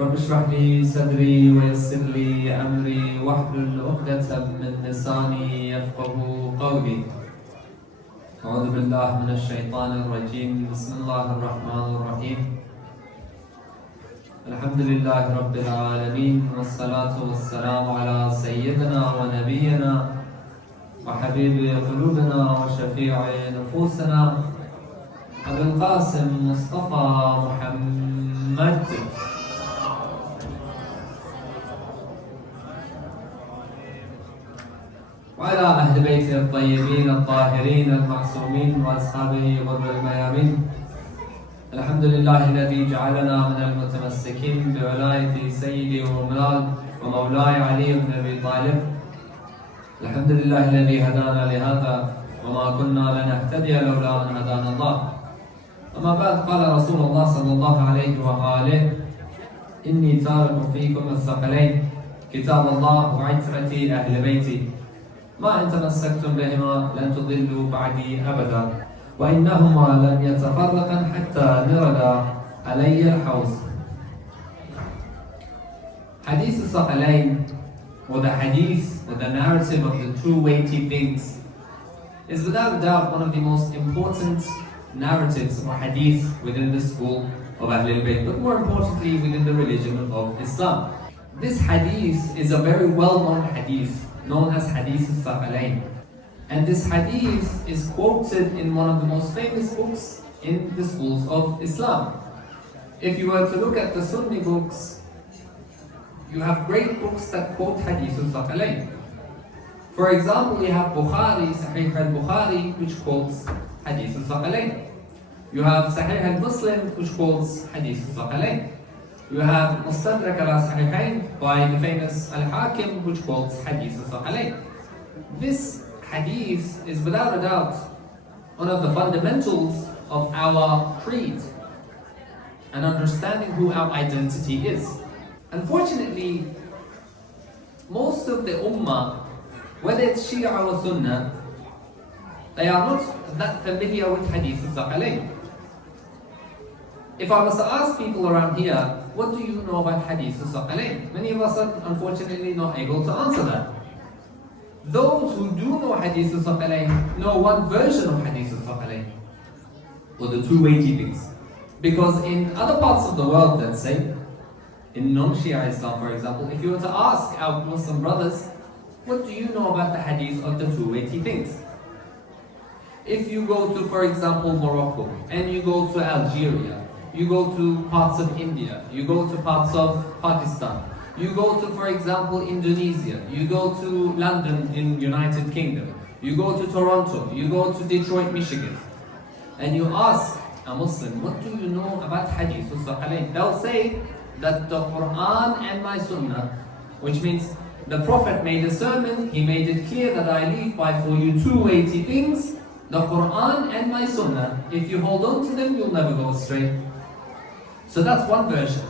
رب اشرح لي صدري ويسر لي أمري واحلل عقدة من لساني يفقه قولي. أعوذ بالله من الشيطان الرجيم. بسم الله الرحمن الرحيم. الحمد لله رب العالمين، والصلاة والسلام على سيدنا ونبينا وحبيب قلوبنا وشفيع نفوسنا أبي القاسم مصطفى محمد وعلى أهل بيته الطيبين الطاهرين المعصومين وأصحابه غر الميامين. الحمد لله الذي جعلنا من المتمسكين بولاية سيدي ومولاي علي بن أبي طالب. الحمد لله الذي هدانا لهذا وما كنا لنهتدي لولا أن هدانا الله. أما بعد، قال رسول الله صلى الله عليه وآله: إني تارك فيكم الثقلين كتاب الله وعترتي أهل بيتي، ما إن تمسكتم بهما لن تضلوا بعدي أبدا، وإنهما لن يتفرقا حتى نرد علي الحوض. Hadith al-Thaqalayn, or the hadith, or the narrative of the two weighty things, is without a doubt one of the most important narratives or hadith within the school of Ahlulbayt, but more importantly within the religion of Islam. This hadith is a very well-known hadith, known as Hadith al-Thaqalayn. And this hadith is quoted in one of the most famous books in the schools of Islam. If you were to look at the Sunni books, you have great books that quote Hadith al-Thaqalayn. For example, you have Bukhari, Sahih al-Bukhari, which quotes Hadith al-Thaqalayn. You have Sahih al-Muslim, which quotes Hadith al-Thaqalayn. You have Mustadrak al-Sahihayn by the famous Al-Hakim, which quotes Hadith al-Thaqalayn. This hadith is without a doubt one of the fundamentals of our creed and understanding who our identity is. Unfortunately, most of the ummah, whether it's Shia or Sunnah, they are not that familiar with Hadith al-Thaqalayn. If I was to ask people around here, what do you know about Hadith al-Thaqalayn? Many of us are unfortunately not able to answer that. Those who do know Hadith al-Thaqalayn know one version of Hadith al-Thaqalayn, or the two weighty things. Because in other parts of the world, let's say, in non-Shia Islam for example, if you were to ask our Muslim brothers, what do you know about the Hadith of the two weighty things? If you go to, for example, Morocco, and you go to Algeria, you go to parts of India, you go to parts of Pakistan, you go to, for example, Indonesia, you go to London in United Kingdom, you go to Toronto, you go to Detroit, Michigan, and you ask a Muslim, what do you know about Hadith al-Thaqalayn? They'll say that the Quran and my Sunnah, which means the Prophet made a sermon, he made it clear that I leave by for you two weighty things, the Quran and my Sunnah. If you hold on to them, you'll never go astray. So that's one version.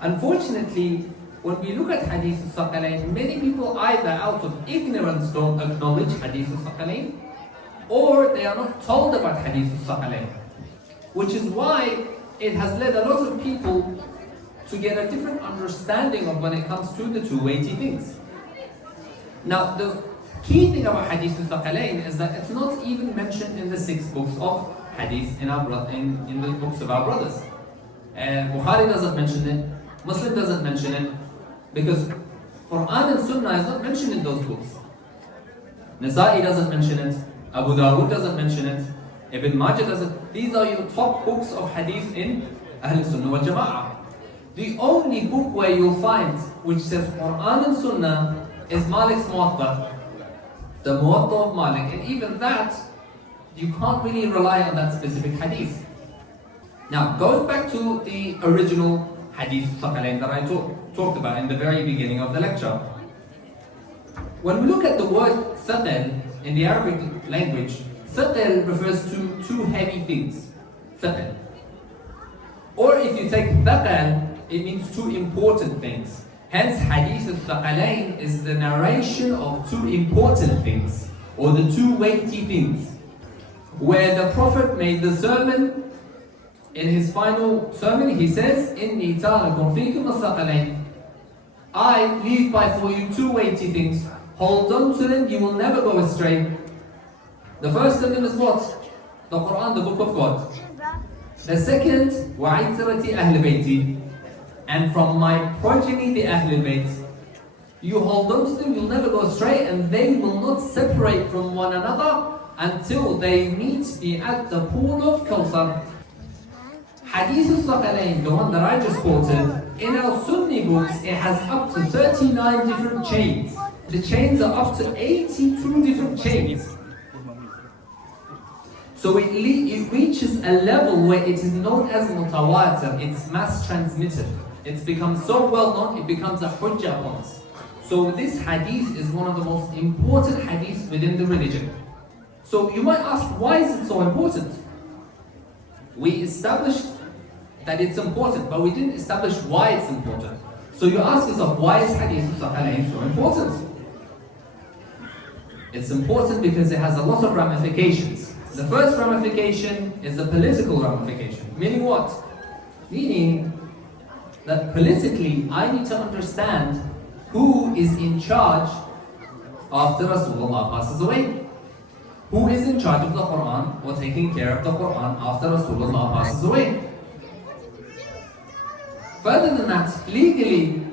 Unfortunately, when we look at Hadith al-Thaqalayn, many people either out of ignorance don't acknowledge Hadith al-Thaqalayn, or they are not told about Hadith al-Thaqalayn, which is why it has led a lot of people to get a different understanding of when it comes to the two weighty things. Now, the key thing about Hadith al-Thaqalayn is that it's not even mentioned in the 6 books of Hadith in the books of our brothers. Bukhari doesn't mention it, Muslim doesn't mention it, because Quran and Sunnah is not mentioned in those books. Nasa'i doesn't mention it, Abu Dawood doesn't mention it, Ibn Majah doesn't. These are your top books of Hadith in Ahl Sunnah wal Jama'ah. The only book where you'll find which says Quran and Sunnah is Malik's Muwatta, the Muwatta of Malik, and even that, you can't really rely on that specific hadith. Now, going back to the original Hadith al-Thaqalayn that I talked about in the very beginning of the lecture. When we look at the word thaqal in the Arabic language, thaqal refers to two heavy things. Thaqal. Or if you take thaqal, it means two important things. Hence, Hadith al-Thaqalayn is the narration of two important things, or the two weighty things, where the Prophet made the sermon in his final sermon, he says, إِنِّي تَارِكٌ فِيكُمْ الثَّقَلَيْنِ, I leave by for you two weighty things. Hold on to them, you will never go astray. The first of them is what? The Quran, the book of God. The second, وَعِتْرَةِ Ahlulbayt, and from my progeny, the Ahlulbayt. You hold on to them, you'll never go astray, and they will not separate from one another until they meet me at the pool of Kawthar. Hadith al-Thaqalain, the one that I just quoted, in our Sunni books, it has up to 39 different chains. The chains are up to 82 different chains. So it reaches a level where it is known as mutawatir, it's mass transmitted. It's become so well known, it becomes a hujjah upon us. So this hadith is one of the most important hadiths within the religion. So you might ask, why is it so important? We established that it's important, but we didn't establish why it's important. So you ask yourself, why is hadith al-Thaqalain so important? It's important because it has a lot of ramifications. The first ramification is the political ramification. Meaning what? Meaning that politically I need to understand who is in charge after Rasulullah passes away. Who is in charge of the Quran or taking care of the Quran after Rasulullah passes away? Further than that, legally,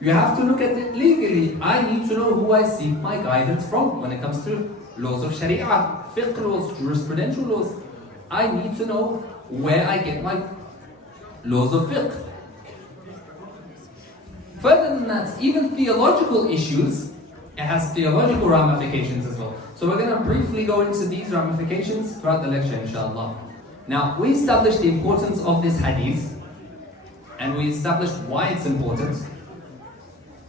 you have to look at it legally. I need to know who I seek my guidance from when it comes to laws of Sharia, fiqh laws, jurisprudential laws. I need to know where I get my laws of fiqh. Further than that, even theological issues, it has theological ramifications as well. So we're going to briefly go into these ramifications throughout the lecture, inshallah. Now, we established the importance of this hadith, and we established why it's important.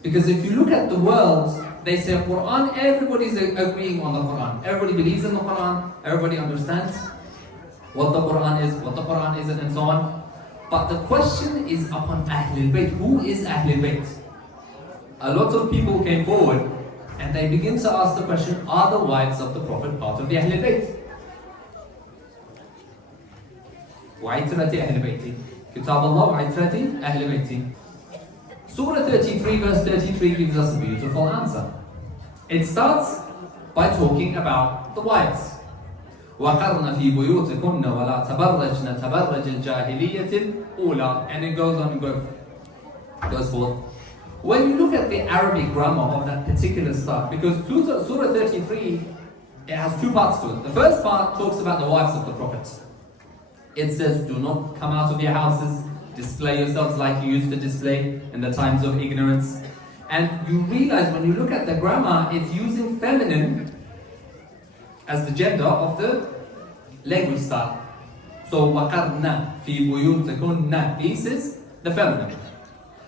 Because if you look at the world, they say Quran, everybody's agreeing on the Quran. Everybody believes in the Quran, everybody understands what the Quran is, what the Quran isn't, and so on. But the question is upon Ahlulbayt. Who is Ahlulbayt? A lot of people came forward and they begin to ask the question, are the wives of the Prophet part of the Ahlulbayt? وَعِتْرَةِ أَهْلِ Kitab Allah وَعِتْرَةِ أَهْلِ Surah 33 verse 33 gives us a beautiful answer. It starts by talking about the wives. وَقَرْنَ فِي بُيُوتِكُنَّ وَلَا تَبَرَّجْنَ تَبَرَّجِ الْجَاهِلِيَّةِ الْأُولَى, and it goes on and goes forth. When you look at the Arabic grammar of that particular start, because Surah 33, it has two parts to it. The first part talks about the wives of the Prophet. It says, do not come out of your houses, display yourselves like you used to display in the times of ignorance. And you realize when you look at the grammar, it's using feminine as the gender of the language style. So, وَقَرْنَا فِي بُيُوتِكُنَّ, this is the feminine.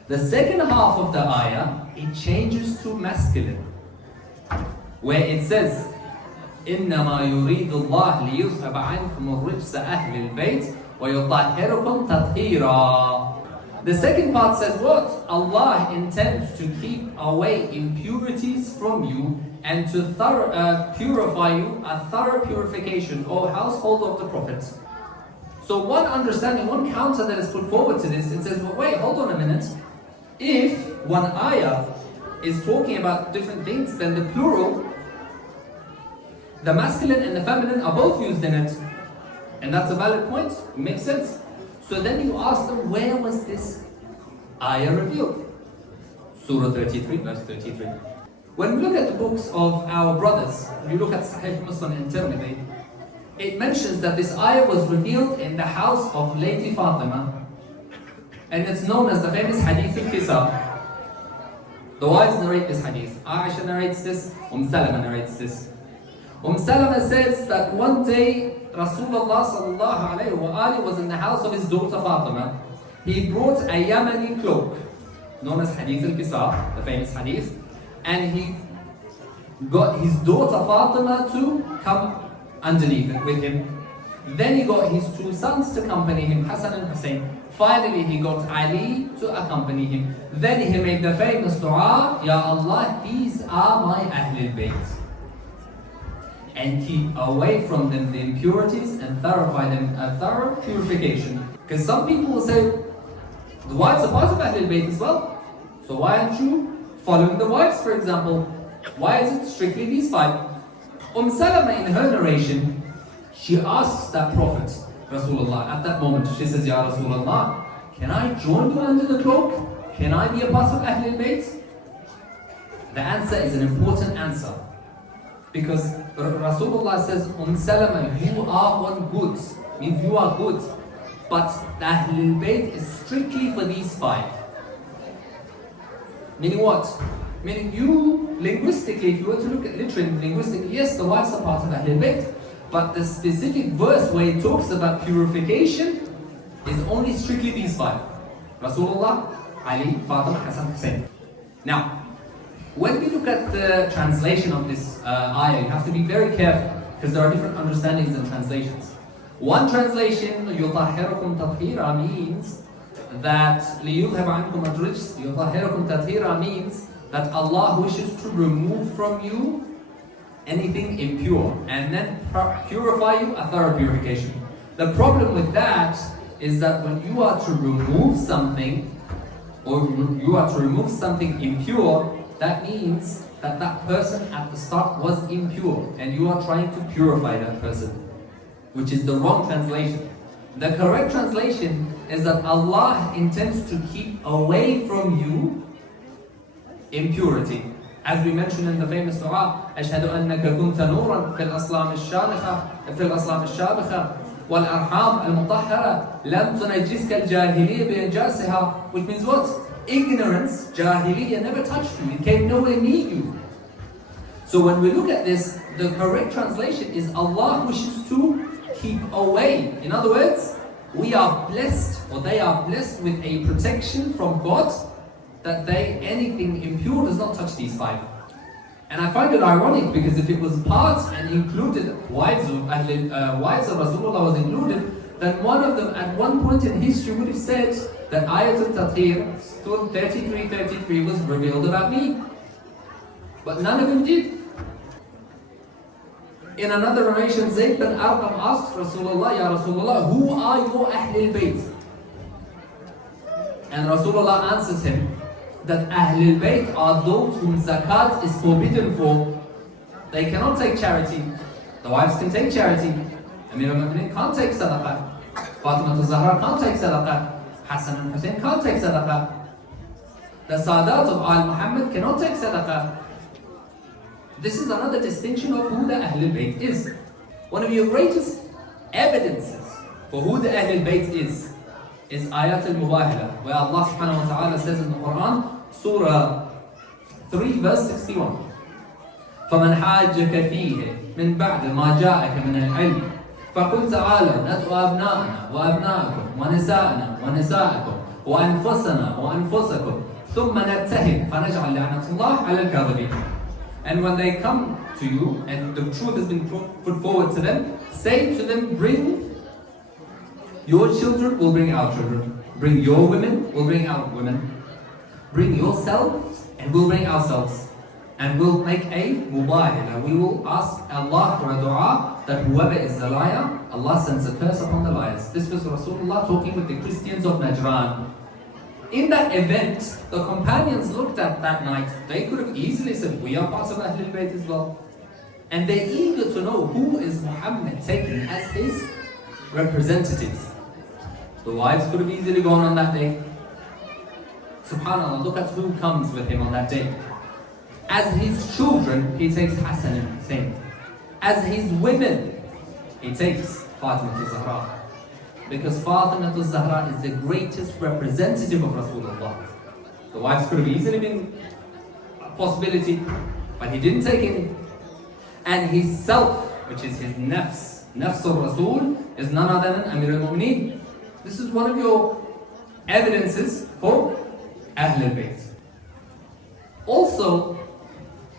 The second half of the ayah, it changes to masculine, where it says, إِنَّمَا يُرِيدُ اللَّهُ لِيُذْهَبَ عَنْكُمُ الرِّجْسَ أَهْلِ الْبَيْتِ وَيُطَهِّرَكُمْ تَطْهِيرًا. The second part says what? Allah intends to keep away impurities from you and to purify you, a thorough purification, O household of the Prophet. So one understanding, one counter that is put forward to this, it says, well, wait, hold on a minute. If one ayah is talking about different things, then the plural, the masculine and the feminine are both used in it. And that's a valid point, it makes sense. So then you ask them, where was this ayah revealed? Surah 33, verse 33. When we look at the books of our brothers, when you look at Sahih Muslim and Tirmidhi, it mentions that this ayah was revealed in the house of Lady Fatima, and it's known as the famous hadith al-Kisar. The wives narrate this hadith. Aisha narrates this, Salama narrates this. Salama says that one day Rasulullah sallallahu alayhi wa alihi was in the house of his daughter Fatima. He brought a Yemeni cloak, known as hadith al-Kisar, the famous hadith, and he got his daughter Fatima to come underneath it with him. Then he got his two sons to accompany him, Hassan and Hussein. Finally he got Ali to accompany him. Then he made the famous dua, Ya Allah, these are my Ahlul Bayt. and keep away from them the impurities and thoroughfy them a thorough purification. Because some people will say, the wives are part of Ahlulbayt as well. So why aren't you following the wives, for example? Why is it strictly these 5? Salama in her narration, she asks that Prophet, Rasulullah, at that moment, she says, Ya Rasulullah, can I join you under the cloak? Can I be a part of Ahlul Bayt? The answer is an important answer. Because Rasulullah says, Salama, you are on good. Means you are good. But the Ahlul Bayt is strictly for these 5. Meaning what? Meaning you, linguistically, if you were to look at literally, linguistically, yes, the wives are part of Ahlul Bayt. But the specific verse where it talks about purification is only strictly these 5. Rasulullah, Ali, Fatima, Hassan, Hussein. Now, when we look at the translation of this ayah, you have to be very careful because there are different understandings and translations. One translation, يُطَهِّرُكُمْ تَطْهِيرًا, means that لِيُذْهَبْ عَنْكُمْ الرِّجْسَ. يُطَهِّرُكُمْ تَطْهِيرًا means that Allah wishes to remove from you anything impure and then purify you a thorough purification. The problem with that is that when you are to remove something, or you are to remove something impure, that means that that person at the start was impure and you are trying to purify that person, which is the wrong translation. The correct translation is that Allah intends to keep away from you impurity. As we mentioned in the famous dua, أشهد أنك كنت نورا في الأصلام الشامخة في الأصلام الشامخة والأرحام المطهرة لم تنجسك الجاهلية بإنجاسها, which means what? Ignorance, Jahiliyyah, never touched you. It came nowhere near you. So when we look at this, the correct translation is Allah wishes to keep away. In other words, we are blessed, or they are blessed with a protection from God, that anything impure does not touch these 5. And I find it ironic because if it was part and included, wives of Rasulullah was included, then one of them at one point in history would have said that Ayatul Tathir, 33:33 was revealed about me. But none of them did. In another narration, Zayd bin Arqam asked Rasulullah, Ya Rasulullah, who are your Ahlul Bayt? And Rasulullah answers him that Ahlul Bayt are those whom zakat is forbidden for. They cannot take charity. The wives can take charity. Amir al-Mu'minin can't take sadaqah. Fatima al-Zahra can't take sadaqah. Hassan and Hussein can't take sadaqah. The Sadat of Al Muhammad cannot take sadaqah. This is another distinction of who the Ahlul Bayt is. One of your greatest evidences for who the Ahlul Bayt is Ayat al-Mubahala, where Allah subhanahu wa ta'ala says in the Quran, Surah 3 verse 61, فَمَنْ حَاجَّكَ فِيهِ مِنْ بَعْدِ مَا جَاءَكَ مِنَ الْعِلْمِ فَقُلْ تَعَالَوْا نَدْعُ أَبْنَاءَنَا وَأَبْنَاءَكُمْ وَنِسَاءَنَا وَنِسَاءَكُمْ وَأَنفُسَنَا وَأَنفُسَكُمْ ثُمَّ نَبْتَهِلْ فَنَجْعَلْ لَعْنَةَ اللَّهِ عَلَى الْكَاذِبِينَ. And when they come to you and the truth has been put forward to them, say to them, bring your children, we'll bring our children. Bring your women, we'll bring our women. Bring yourselves, and we'll bring ourselves. And we'll make a mubahala. We will ask Allah for a dua that whoever is the liar, Allah sends a curse upon the liars. This was Rasulullah talking with the Christians of Najran. In that event, the companions looked at that night. They could have easily said, we are part of Ahlul Bayt as well. And they're eager to know who is Muhammad taking as his representatives. The wives could have easily gone on that day. SubhanAllah, look at who comes with him on that day. As his children, he takes Hassan and Hussein. As his women, he takes Fatima al-Zahra. Because Fatima al-Zahra is the greatest representative of Rasulullah. The wives could have easily been a possibility, but he didn't take any. And his self, which is his nafs al-Rasul, is none other than Amir al-Mu'mineen. This is one of your evidences for Ahlul Bayt. Also,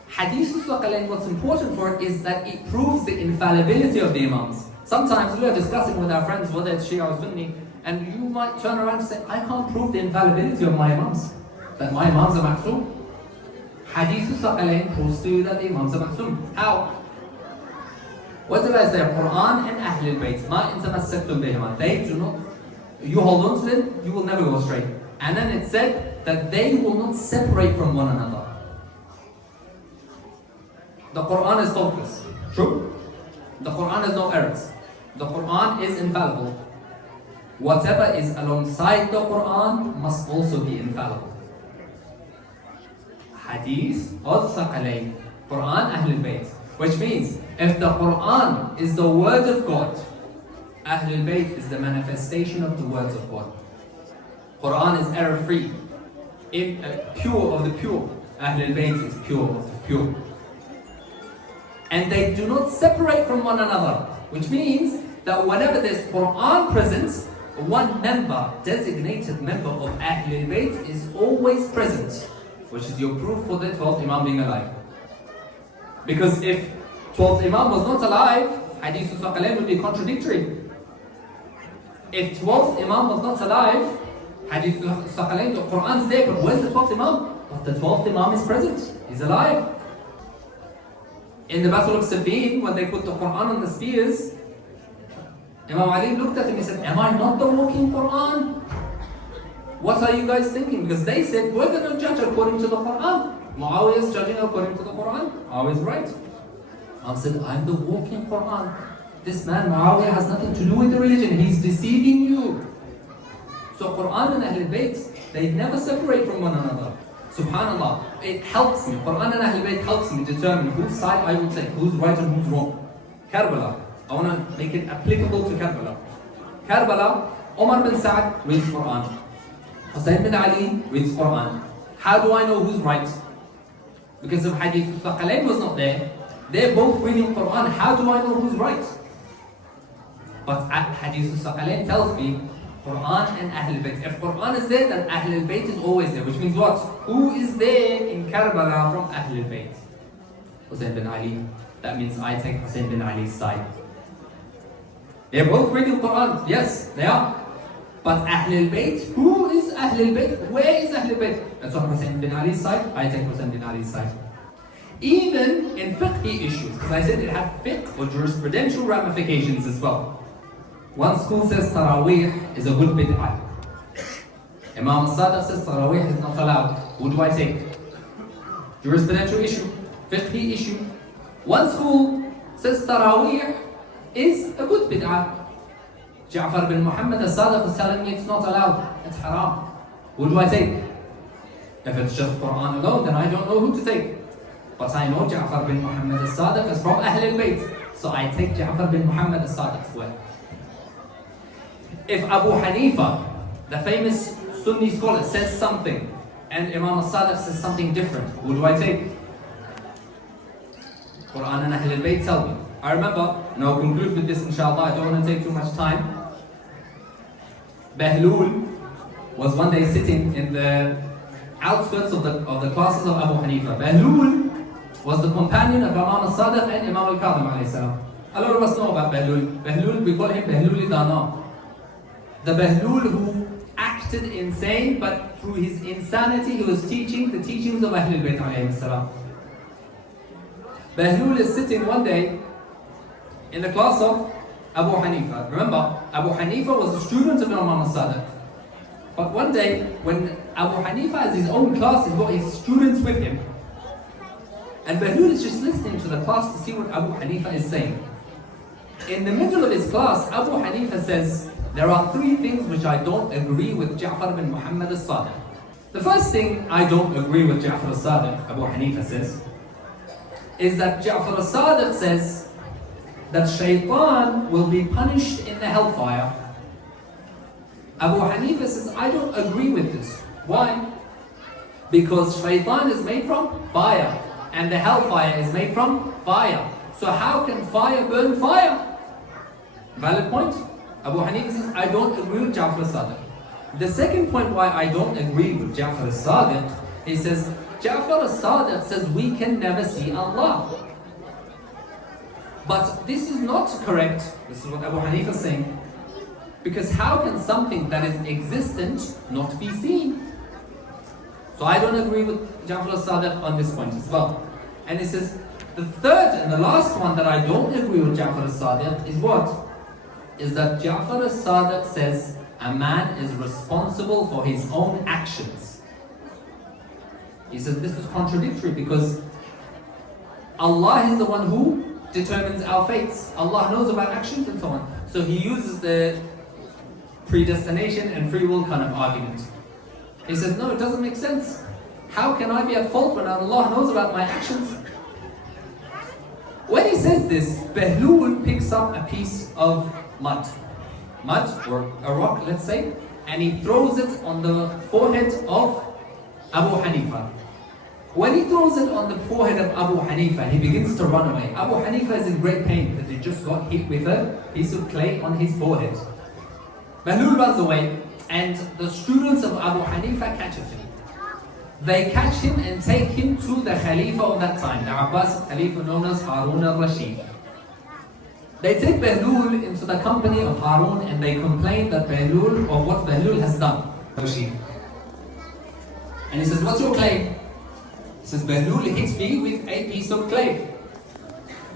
Hadith al-Thaqalain, what's important for it is that it proves the infallibility of the Imams. Sometimes we are discussing with our friends whether it's Shia or Sunni, and you might turn around and say, I can't prove the infallibility of my Imams, that my Imams are ma'soom. Hadith al-Thaqalain proves to you that the Imams are ma'soom. How? What did I say? Quran and Ahlulbayt. Ma in tamassaktum bihima. They do not, you hold on to them, you will never go astray. And then it said that they will not separate from one another. The Quran is faultless. True? The Quran has no errors. The Quran is infallible. Whatever is alongside the Quran must also be infallible. Hadith or Thaqalayn, Quran, Ahlul Bayt. Which means, if the Quran is the word of God, Ahlul Bayt is the manifestation of the words of God. Quran is error-free, pure of the pure. Ahlul Bayt is pure of the pure. And they do not separate from one another, which means that whenever there's Quran present, one member, designated member of Ahlul Bayt is always present, which is your proof for the 12th Imam being alive. Because if 12th Imam was not alive, Hadith al-Thaqalayn would be contradictory. If 12th Imam was not alive, Hadith al-Thaqalayn, the Quran's there, but where's the 12th Imam? But the 12th Imam is present, he's alive. In the Battle of Siffin, when they put the Quran on the spears, Imam Ali looked at him and said, am I not the walking Quran? What are you guys thinking? Because they said, we're going to judge according to the Quran. Muawiyah is judging according to the Quran. Muawiyah is right. Imam said, I'm the walking Quran. This man, Muawiyah, has nothing to do with the religion. He's deceiving you. So Quran and Ahlul Bayt, they never separate from one another. Subhanallah, it helps me. Quran and Ahlul Bayt helps me determine whose side I will take, who's right and who's wrong. Karbala, I want to make it applicable to Karbala. Karbala, Umar bin Sa'd reads Quran. Hussein bin Ali reads Quran. How do I know who's right? Because if Hadith al-Thaqalayn was not there, they're both reading Quran. How do I know who's right? But Hadith al-Thaqalayn tells me Quran and Ahlul Bayt. If Quran is there, then Ahlul Bayt is always there. Which means what? Who is there in Karbala from Ahlul Bayt? Hussein bin Ali. That means I take Hussein bin Ali's side. They're both reading Quran. Yes, they are. But Ahlul Bayt, who is Ahlul Bayt? Where is Ahlul Bayt? That's on Hussein bin Ali's side. I take Hussein bin Ali's side. Even in fiqhi issues, because I said it had fiqh or jurisprudential ramifications as well. One school says Taraweeh is a good bid'ah. Imam al-Sadiq says Taraweeh is not allowed. Who do I take? Jurisprudential issue, fiqhi issue. One school says Taraweeh is a good bid'ah. Ja'far bin Muhammad al-Sadiq is telling me it's not allowed, it's haram. Who do I take? If it's just Quran alone, then I don't know who to take. But I know Ja'far bin Muhammad al-Sadiq is from Ahlul Bayt, so I take Ja'far bin Muhammad al-Sadiq's word. If Abu Hanifa, the famous Sunni scholar, says something and Imam al-Sadiq says something different, who do I take? Quran and Ahlul Bayt tell me. I remember, and I'll conclude with this inshallah, I don't want to take too much time. Bahlul was one day sitting in the outskirts of the classes of Abu Hanifa. Bahlul was the companion of Imam al-Sadiq and Imam al-Kadhim alayhi salam. A lot of us know about Bahlul. Bahlul, we call him Bahlul-i-Dana. The Bahlul who acted insane, but through his insanity he was teaching the teachings of Ahlul Bayt alayhi salam. Bahlul is sitting one day in the class of Abu Hanifa. Remember, Abu Hanifa was a student of Imam al-Sadiq. But one day, when Abu Hanifa has his own class, he's got his students with him. And Bahlul is just listening to the class to see what Abu Hanifa is saying. In the middle of his class, Abu Hanifa says, there are three things which I don't agree with Ja'far bin Muhammad al-Sadiq. The first thing I don't agree with Ja'far al-Sadiq, Abu Hanifa says, is that Ja'far al-Sadiq says that shaitan will be punished in the hellfire. Abu Hanifa says, I don't agree with this. Why? Because shaitan is made from fire and the hellfire is made from fire. So how can fire burn fire? Valid point? Abu Hanifa says, I don't agree with Ja'far al-Sadiq. The second point why I don't agree with Ja'far al-Sadiq, he says, Ja'far al-Sadiq says we can never see Allah. But this is not correct. This is what Abu Hanifa is saying. Because how can something that is existent not be seen? So I don't agree with Ja'far al-Sadiq on this point as well. And he says, The third and the last one that I don't agree with Ja'far as-Sadiq is what? Is that Ja'far as-Sadiq says a man is responsible for his own actions. He says this is contradictory because Allah is the one who determines our fates. Allah knows about actions and so on. So he uses the predestination and free will kind of argument. He says, no, it doesn't make sense. How can I be at fault when Allah knows about my actions? When he says this, Bahlul picks up a piece of mud or a rock, let's say, and he throws it on the forehead of Abu Hanifa. When he throws it on the forehead of Abu Hanifa, he begins to run away. Abu Hanifa is in great pain because he just got hit with a piece of clay on his forehead. Bahlul runs away, and the students of Abu Hanifa catches him. They catch him and take him to the Khalifa of that time, the Abbas Khalifa known as Harun al-Rashid. They take Bahlul into the company of Harun and they complain that Bahlul, or what Bahlul has done. And he says, what's your claim? He says, Bahlul hits me with a piece of clay.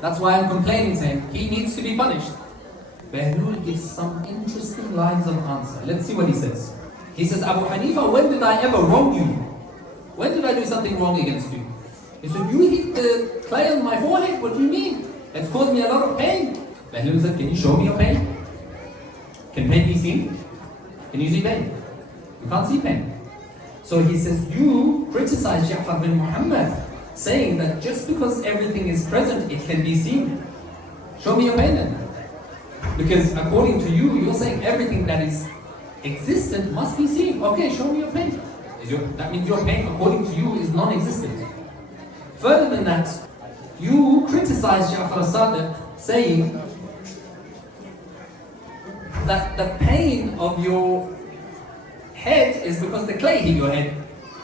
That's why I'm complaining, saying he needs to be punished. Bahlul gives some interesting lines of answer. Let's see what he says. He says, Abu Hanifa, when did I ever wrong you? When did I do something wrong against you? He said, you hit the clay on my forehead? What do you mean? It's caused me a lot of pain. Bahlul said, can you show me your pain? Can pain be seen? Can you see pain? You can't see pain. So he says, you criticize Ja'far bin Muhammad, saying that just because everything is present, it can be seen. Show me your pain then. Because according to you, you're saying everything that is existent must be seen. Okay, show me your pain. That means your pain, according to you, is non-existent. Further than that, you criticize Ja'far as-Sadiq, saying that the pain of your head is because the clay hit your head.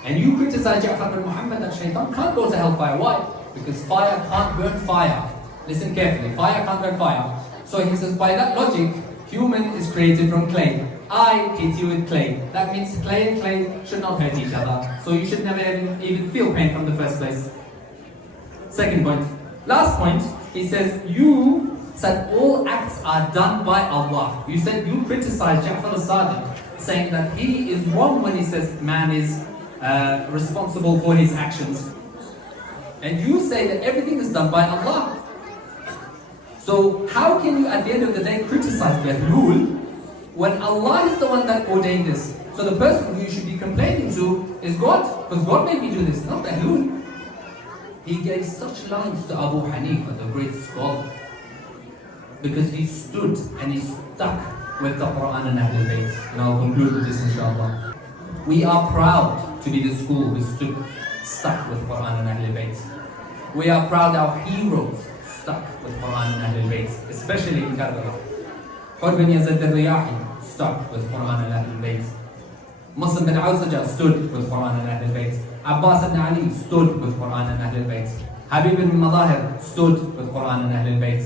And you criticize Ja'far bin Muhammad that shaitan can't go to hellfire. Why? Because fire can't burn fire. Listen carefully, fire can't burn fire. So he says, by that logic, human is created from clay. I hit you with clay. That means clay and clay should not hurt each other. So you should never even feel pain from the first place. Second point. Last point, he says, you said all acts are done by Allah. You said you criticized Ja'far as-Sadiq, saying that he is wrong when he says man is responsible for his actions. And you say that everything is done by Allah. So how can you at the end of the day criticize Bahlul when Allah is the one that ordained this? So the person who you should be complaining to is God, because God made me do this, not Bahlul. He gave such lines to Abu Hanifa, the great scholar, because he stood and he stuck with the Quran and Ahlulbayt. And I'll conclude with this, inshallah. We are proud to be the school who stood stuck with Quran and Ahlulbayt. We are proud our heroes stuck with Quran and Ahlulbayt, especially in Karbala. Hud bin Yazid al-Riyahi stuck with Quran and Ahlulbayt. Muslim bin Awsaja stood with Quran and Ahlulbayt. Abbas ibn Ali stood with Quran and Ahlulbayt. Habib ibn Madahir stood with Quran and Ahlulbayt.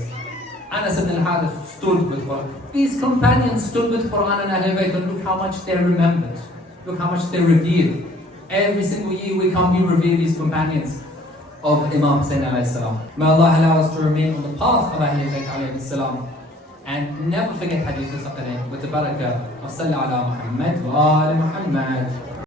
Anas ibn al-Harith stood with Quran. These companions stood with Quran and Ahlulbayt, and look how much they're remembered. Look how much they're revered. Every single year we come, we revere these companions of Imam Hussain alayhi salam. May Allah allow us to remain on the path of Ahlulbayt alayhi salam and never forget Hadith al-Saqalain with the barakah of Salli ala Muhammad wa ala Muhammad.